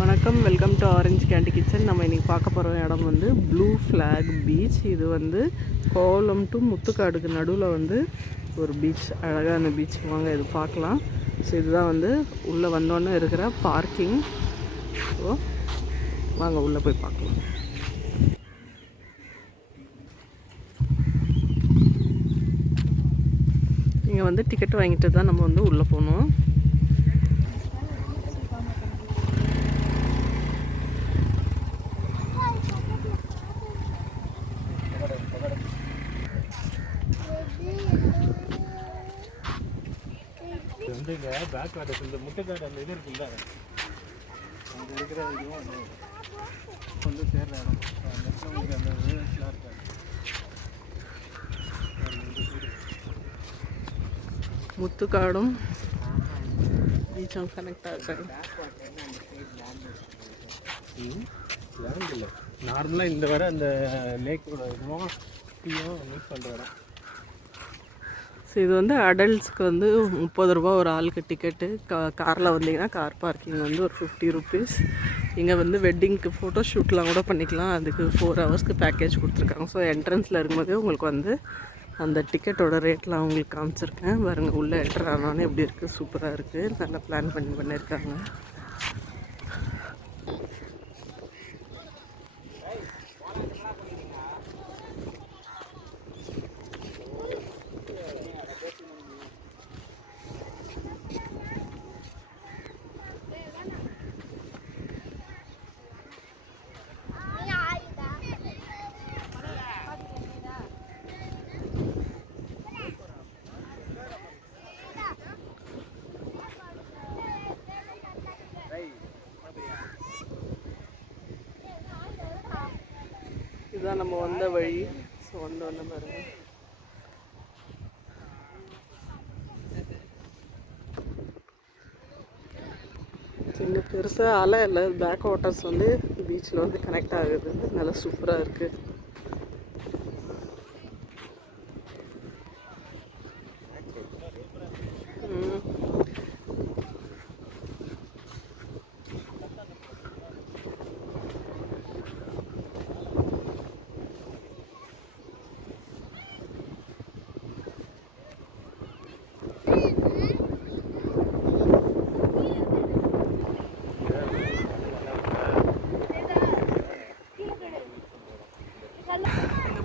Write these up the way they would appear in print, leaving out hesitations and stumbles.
வணக்கம், welcome to orange candy kitchen. நம்ம இன்றைக்கி பார்க்க போகிற இடம் வந்து ப்ளூ ஃப்ளாக் பீச். இது வந்து கோவளம் டு முத்துக்காடுக்கு நடுவில் வந்து ஒரு பீச், அழகான பீச். வாங்க இது பார்க்கலாம். ஸோ இதுதான் வந்து உள்ளே வந்தோன்னே இருக்கிற பார்க்கிங். ஸோ வாங்க உள்ளே போய் பார்க்கலாம். இங்கே வந்து டிக்கெட் வாங்கிட்டு தான் நம்ம வந்து உள்ளே போகணும். வந்து இங்கே பேக் வாட்டர்ஸ் இந்த முட்டைக்காடு அந்த இது இருக்குல்ல, அங்கே இருக்கிற இதுவும் வந்து சேர்ற இடம். அந்த இடத்துல உங்களுக்கு அந்த வியூஸ்லாம் இருக்காது. முத்துக்காடும் பீச்சும் கனெக்ட் ஆகுது. லேண்ட் இல்லை, நார்மலாக இந்த வர அந்த லேக்கோட இதுவும் டீயும் மிக்ஸ் பண்ணுற இடம். ஸோ இது வந்து அடல்ட்ஸ்க்கு வந்து 30 ரூபா ஒரு ஆளுக்கு டிக்கெட்டு. காரில் வந்தீங்கன்னா கார் பார்க்கிங் வந்து ஒரு 50 ருபீஸ். இங்கே வந்து வெட்டிங்க்கு ஃபோட்டோ ஷூட்லாம் கூட பண்ணிக்கலாம். அதுக்கு 4 ஹவர்ஸ்க்கு பேக்கேஜ் கொடுத்துருக்காங்க. ஸோ என்ட்ரன்ஸில் இருக்கும்போதே உங்களுக்கு வந்து அந்த டிக்கெட்டோட ரேட்லாம் உங்களுக்கு காமிச்சிருக்கேன். பாருங்கள், உள்ளே என்ட்ரு ஆனானே எப்படி இருக்குது, சூப்பராக இருக்குது. நல்லா பிளான் பண்ணியிருக்காங்க. இதுதான் நம்ம வந்த வழி. ஸோ வந்தோன்னு பாருங்கள், இங்கே பெருசாக அலை இல்லை. பேக் வாட்டர்ஸ் வந்து பீச்சில் வந்து கனெக்ட் ஆகுது. நல்லா சூப்பராக இருக்குது.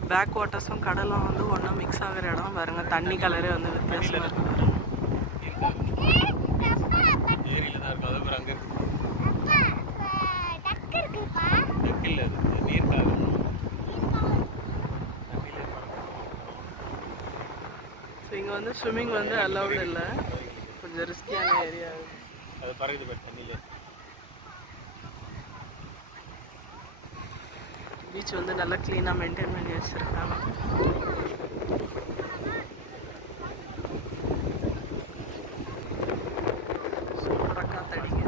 பேக் வாட்டர்ஸும் கடலும் வந்து ஒன்றா மிக்ஸ் ஆகிற இடம். பாருங்க, தண்ணி கலரே வந்து வித்தியாசமாக இருக்குது. ஏரியில் தான் இருக்கும். அதுக்கப்புறம் அங்கே இல்லை, நீர் காலம். ஸோ இங்கே வந்து ஸ்விம்மிங் வந்து அலௌடு இல்லை, கொஞ்சம் ரிஸ்கியான ஏரியா. அது பறகுது பட் தண்ணியில். பீச் வந்து நல்லா க்ளீனாக மெயின்டைன் பண்ணி வச்சுருக்காங்க. சூப்பராக காத்தடிங்க.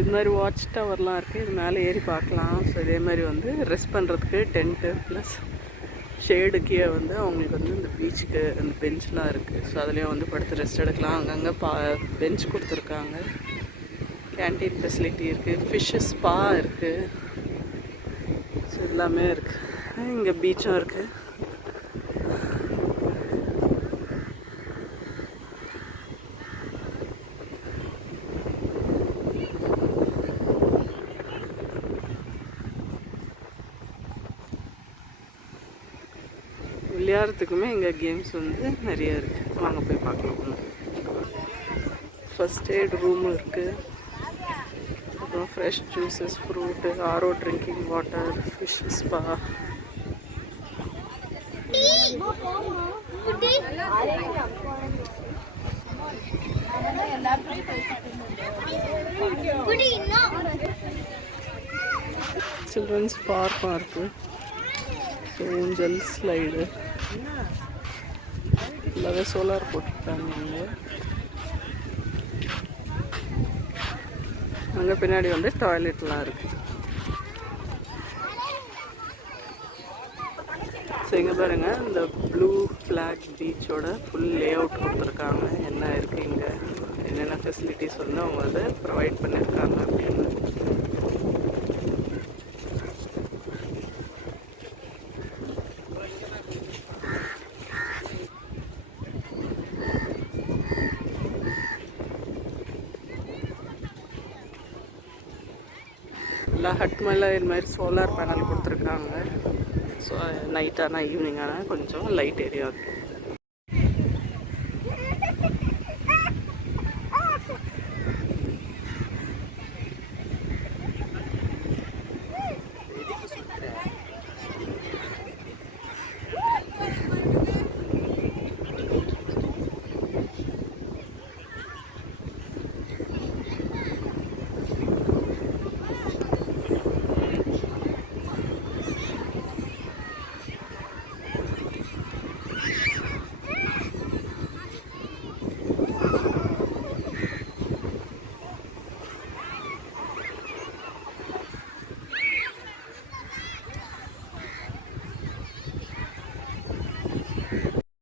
இது மாதிரி வாட்ச் டவர்லாம் இருக்குது. இது மேலே ஏறி பார்க்கலாம். ஸோ இதே மாதிரி வந்து ரெஸ்ட் பண்ணுறதுக்கு டென்ட்டு ப்ளஸ் ஷேடு கீழே வந்து அவங்களுக்கு வந்து இந்த பீச்சுக்கு அந்த பெஞ்செலாம் இருக்குது. ஸோ அதுலேயும் வந்து படுத்து ரெஸ்ட் எடுக்கலாம். அங்கங்கே பெஞ்ச் கொடுத்துருக்காங்க. கேன்டீன் ஃபெசிலிட்டி இருக்குது. ஃபிஷ்ஷு ஸ்பா இருக்குது. ஸோ எல்லாமே இருக்குது. இங்கே பீச்சும் இருக்குது. விளையாடுறதுக்குமே இங்கே கேம்ஸ் வந்து நிறைய இருக்குது. வாங்க போய் பார்க்கலாம். ஃபர்ஸ்ட் எய்ட் ரூம் இருக்குது. அப்புறம் fresh juices, fruit, RO drinking water, fish spa. Children's பார்க்கும் இருக்குது. ஸோ ஊஞ்சல் ஸ்லைடு ஃபுல்லாகவே சோலார் போட்டிருக்காங்க இங்கே. அங்கே பின்னாடி வந்து டாய்லெட்லாம் இருக்குது. ஸோ இங்கே பாருங்கள், இந்த ப்ளூ ஃப்ளாக் பீச்சோட ஃபுல் லே அவுட் கொடுத்துருக்காங்க. என்ன இருக்குது இங்கே, என்னென்ன ஃபெசிலிட்டிஸ் வந்து அவங்க வந்து ப்ரொவைட் பண்ணியிருக்காங்க அப்படின்னு. எல்லாம் ஹட் மேலே இது மாதிரி சோலார் பேனல் கொடுத்துருக்காங்க. ஸோ நைட் ஆனால் ஈவினிங் ஆனால் கொஞ்சம் லைட் ஏரியா இருக்கும்.